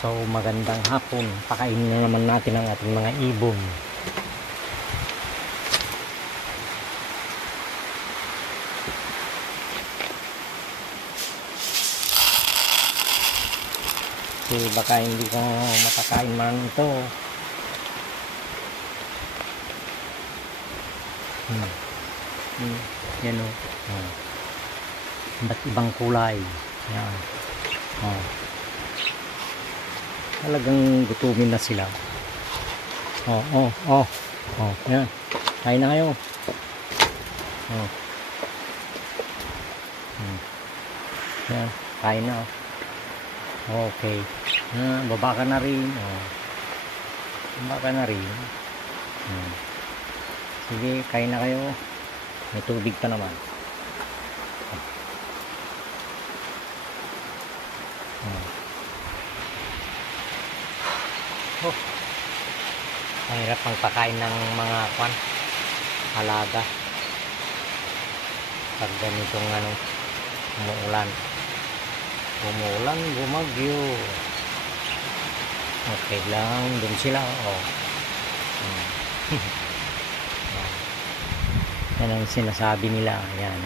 So magandang hapon, pakainin na naman natin ang ating mga ibon. Kasi baka hindi ko matakain man ito. Yan o. Ba't ibang kulay? Yan. Talagang gutumin na sila. Yan. Kain na kayo. Yan. Kain na. Okay. Baba ka na rin. Baba ka na rin. Sige, kain na kayo. May tubig pa naman. Mahirap ang pakain ng mga alaga pag ganitong umuulan, bumagyo. Okay lang, dun sila. Yan ang sinasabi nila. Yan.